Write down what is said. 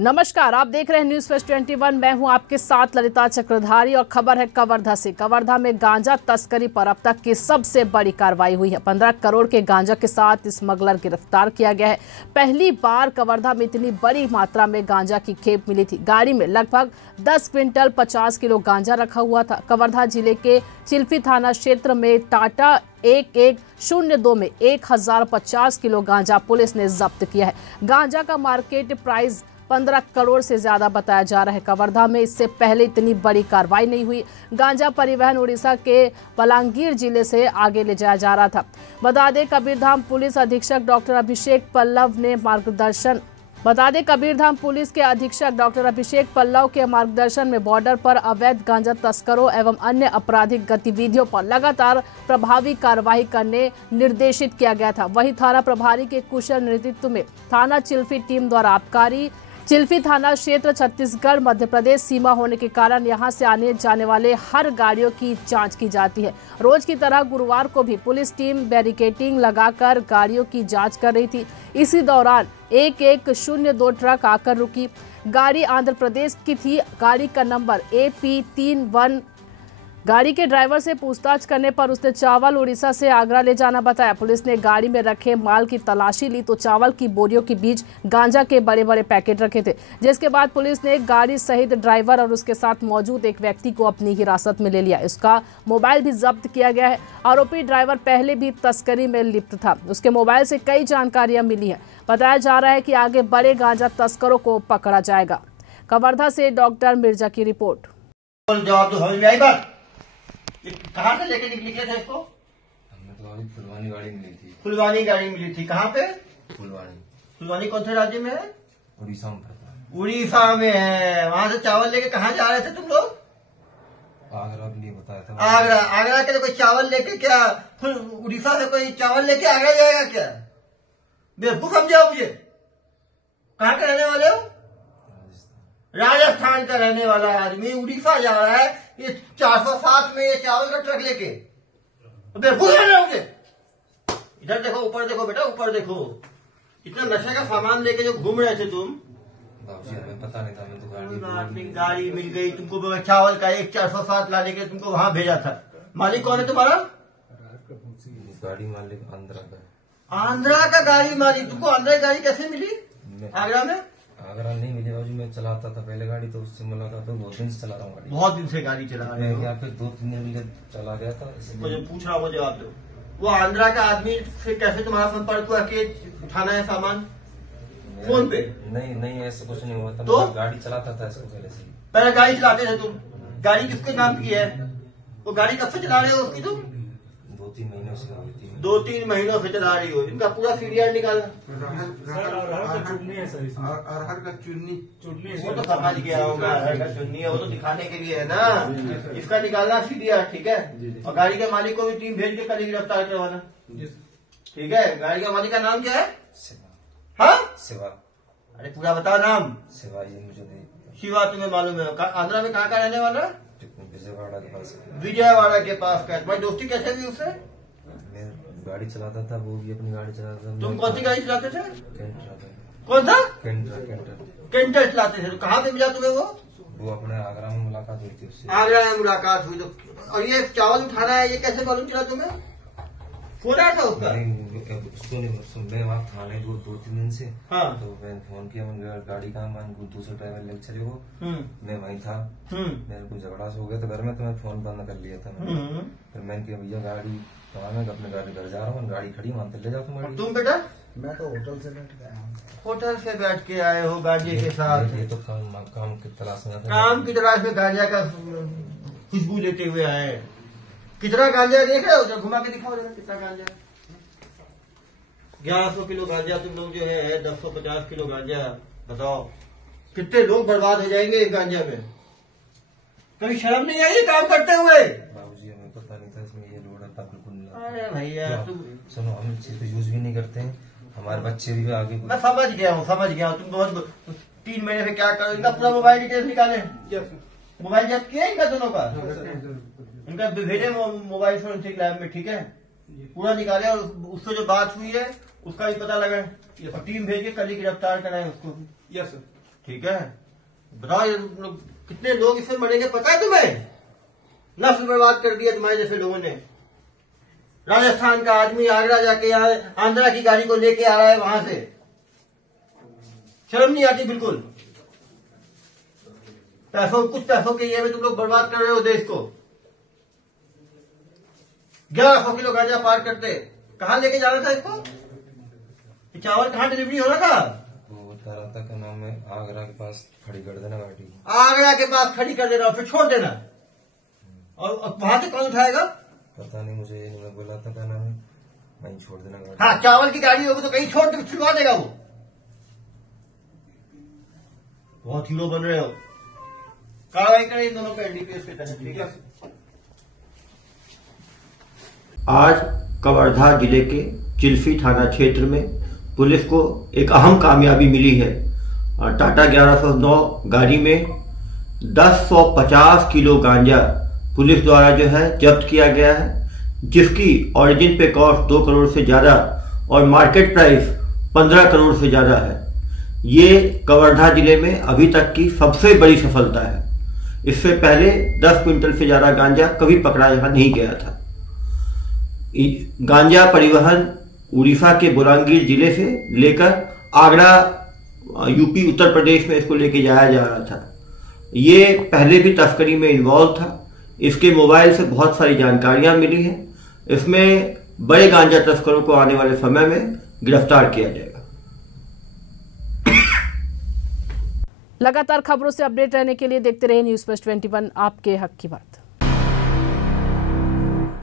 नमस्कार, आप देख रहे हैं न्यूज फर्स्ट 21। मैं हूं आपके साथ ललिता चक्रधारी और खबर है कवर्धा से। कवर्धा में गांजा तस्करी पर अब तक की सबसे बड़ी कार्रवाई हुई है। 15 करोड़ के गांजा के साथ स्मगलर गिरफ्तार किया गया है। पहली बार कवर्धा में इतनी बड़ी मात्रा में गांजा की खेप मिली थी। गाड़ी में लगभग 10 क्विंटल 50 किलो गांजा रखा हुआ था। कवर्धा जिले के चिल्फी थाना क्षेत्र में टाटा 1102 में 1050 किलो गांजा पुलिस ने जब्त किया है। गांजा का मार्केट प्राइस 15 करोड़ से ज्यादा बताया जा रहा है। कवर्धा में इससे पहले इतनी बड़ी कार्रवाई नहीं हुई। गांजा परिवहन उड़ीसा के बलांगीर जिले से आगे ले जाया जा रहा था। बता दें कबीरधाम पुलिस अधीक्षक डॉक्टर अभिषेक पल्लव के मार्गदर्शन में बॉर्डर पर अवैध गांजा तस्करों एवं अन्य आपराधिक गतिविधियों पर लगातार प्रभावी कार्रवाई करने निर्देशित किया गया था। वहीं थाना प्रभारी के कुशल नेतृत्व में थाना चिल्फी टीम द्वारा आबकारी चिल्फी थाना क्षेत्र छत्तीसगढ़ मध्य प्रदेश सीमा होने के कारण यहां से आने जाने वाले हर गाड़ियों की जांच की जाती है। रोज की तरह गुरुवार को भी पुलिस टीम बैरिकेडिंग लगाकर गाड़ियों की जांच कर रही थी। इसी दौरान 1102 ट्रक आकर रुकी। गाड़ी आंध्र प्रदेश की थी। गाड़ी का नंबर AP31। गाड़ी के ड्राइवर से पूछताछ करने पर उसने चावल उड़ीसा से आगरा ले जाना बताया। पुलिस ने गाड़ी में रखे माल की तलाशी ली तो चावल की बोरियों के बीच गांजा के बड़े बड़े पैकेट रखे थे, जिसके बाद पुलिस ने गाड़ी सहित ड्राइवर और उसके साथ मौजूद एक व्यक्ति को अपनी हिरासत में ले लिया। उसका मोबाइल भी जब्त किया गया है। आरोपी ड्राइवर पहले भी तस्करी में लिप्त था। उसके मोबाइल से कई जानकारियां मिली हैं। बताया जा रहा है कि आगे बड़े गांजा तस्करों को पकड़ा जाएगा। कवर्धा से डॉक्टर मिर्जा की रिपोर्ट। कहाँ से लेके निकले थे इसको? हमें तो अभी फुलवानी गाड़ी मिली थी। फुलवानी गाड़ी मिली थी। कहाँ पे? फुलवानी कौन से राज्य में है? उड़ीसा में पड़ता है। उड़ीसा में है। वहाँ से चावल लेके कहाँ जा रहे थे तुम लोग? आगरा के लिए बताया था। आगरा के लिए कोई चावल लेके क्या उड़ीसा से कोई चावल लेके आगरा जाएगा क्या? बेवकूफ समझाओ मुझे। कहाँ के रहने वाले हो? राजस्थान का रहने वाला आदमी उड़ीसा जा रहा है ये 407 में ये चावल का ट्रक लेके। बेवकूफ समझ रहे होंगे। इधर देखो, ऊपर देखो बेटा, ऊपर देखो। इतना नशे का सामान लेके जो घूम रहे थे तुम। बाबूजी हमें पता नहीं था। हमें तो गाड़ी मिल गई तुमको। चावल का 407 लाने के तुमको वहां भेजा था। मालिक कौन है तुम्हारा? गाड़ी मालिक आंध्रा का। आंध्रा का गाड़ी मालिक। तुमको आंध्रा की गाड़ी कैसे मिली आगरा में? आगरा नहीं मिली बाबूजी। मैं चलाता था पहले गाड़ी, तो उससे मुलाकात तो बहुत दिन से चला रहा हूँ गाड़ी। बहुत दिन से गाड़ी चला रहे हो? यहाँ पे 2-3 दिन चला गया था। मुझे पूछ रहा हूँ, जवाब दो। वो आंध्रा का आदमी से कैसे तुम्हारा संपर्क हुआ कि उठाना है सामान फोन पे? नहीं ऐसा कुछ नहीं हुआ था। तो गाड़ी चलाता था इसको पहले से। पहले गाड़ी चलाते थे तुम? गाड़ी किसके नाम की है? वो गाड़ी कब से चला रहे हो उसकी तुम? 2-3 महीनों से। 2-3 महीनों से चला रही हो। इनका पूरा सीरियल निकालना। अरहर का चुन्नी वो तो समझ गया होगा। अरहर का चुन्नी है वो तो दिखाने के लिए है ना। इसका निकालना सीरियल, ठीक है। और गाड़ी के मालिक को भी टीम भेज के कल गिरफ्तार करवाना, ठीक है। गाड़ी का मालिक का नाम क्या है? हाँ, शिवा। अरे पूरा बताओ नाम। शिवा, ये मुझे नहीं। शिवा तुम्हें मालूम है? आंध्रा में कहाँ का रहने वाला? विजयवाड़ा के पास। विजयवाड़ा के पास का। तुम्हारी दोस्ती कैसे हुई उससे? मैं गाड़ी चलाता था, वो भी अपनी गाड़ी चलाता था। तुम कौन सी गाड़ी चलाते थे? कैंटर। कौन सा? कैंटर चलाते थे। तो कहाँ पे मिला तुम्हें वो अपने आगरा में मुलाकात हुई थी उससे। आगरा में मुलाकात हुई तो। और ये चावल उठाना है ये कैसे मालूम चला तुम्हें? फोन आया था उसका? उसको नहीं। मैं वहाँ था नहीं 2-3 दिन से। हाँ। तो मैंने फोन किया। मैंने गाड़ी का मान दूसरे ड्राइवर लेकर चले हो। मैं वहीं था। मेरे को झगड़ा हो गया तो घर में, तो मैं फोन बंद कर लिया था। फिर मैंने कहा भैया गाड़ी कहाँ में? अपने गाड़ी घर जा रहा हूँ। गाड़ी खड़ी वहां ले जाओ तुम्हारी। तुम बेटा? मैं तो होटल से बैठ के आया हूँ। होटल से बैठ के आए हो गांजे के साथ? ये तो काम की तलाश में था। काम की तलाश में गांजा का खुशबू लेते हुए आए। कितना गांजा देख रहे हो? जब घुमा के दिखाओ जरा कितना गांजा। 1100 किलो गांजा तुम लोग जो है 150 किलो गांजा। बताओ कितने लोग बर्बाद हो जाएंगे इस गांजा में। कभी शर्म नहीं आई काम करते हुए? बाबूजी हमें पता नहीं था इसमें ये लोड था बिल्कुल नहीं। अरे भैया तुम सुनो, हम इस चीज को यूज भी नहीं करते हैं। हमारे बच्चे भी आगे। मैं समझ गया हूँ। तुम बहुत 3 महीने से क्या करो। इनका पूरा मोबाइल डिटेल्स निकाले? मोबाइल जब्त किया इनका दोनों का? इनका भेजे मोबाइल फोरेंसिक लैब में, ठीक है। पूरा निकाले और उससे जो बात हुई है उसका भी पता लगा। टीम भेज के कल ही गिरफ्तार कराए उसको। Yes sir. ठीक है, बताओ ये कितने लोग इससे मरेंगे पता है तुम्हें? नस्ल बर्बाद कर दिया तुम्हारे जैसे लोगों ने। राजस्थान का आदमी आगरा जाके यहाँ आंध्रा की गाड़ी को लेके आ रहा है, वहां से शर्म नहीं आती बिल्कुल। कुछ पैसों के ये में तुम लोग बर्बाद कर रहे हो देश को। 1100 किलो गांजा पार करते, कहां लेके जाना था इसको? चावल कहां डिलीवरी हो रहा था? वो बता रहा था, क्या नाम है, आगरा के पास खड़ी कर देना गाड़ी। आगरा के पास खड़ी कर देना, फिर छोड़ देना, और वहां से कौन उठाएगा? पता नहीं, मुझे ये नहीं, मैं बोला था, क्या नाम है, वहीं छोड़ देना गाड़ी। हाँ, चावल की गाड़ी होगी तो कहीं छुड़वा देगा वो। बहुत हीरो बन रहे हो। कार्रवाई करें इन दोनों पे एनडीपीएस के तहत, ठीक है। आज कवर्धा जिले के चिल्फी थाना क्षेत्र में पुलिस को एक अहम कामयाबी मिली है। टाटा 1109 गाड़ी में 1050 किलो गांजा पुलिस द्वारा जो है जब्त किया गया है, जिसकी ओरिजिन पे कॉस्ट 2 करोड़ से ज्यादा और मार्केट प्राइस 15 करोड़ से ज्यादा है। ये कवर्धा जिले में अभी तक की सबसे बड़ी सफलता है। इससे पहले 10 क्विंटल से ज्यादा गांजा कभी पकड़ा यहां नहीं गया था। गांजा परिवहन उड़ीसा के बुरहानगिर जिले से लेकर आगरा यूपी उत्तर प्रदेश में इसको लेके जाया जा रहा था। ये पहले भी तस्करी में इन्वॉल्व था। इसके मोबाइल से बहुत सारी जानकारियां मिली हैं। इसमें बड़े गांजा तस्करों को आने वाले समय में गिरफ्तार किया जाएगा। लगातार खबरों से अपडेट रहने के लिए देखते रहिए न्यूज़ प्लस 21, आपके हक की बात।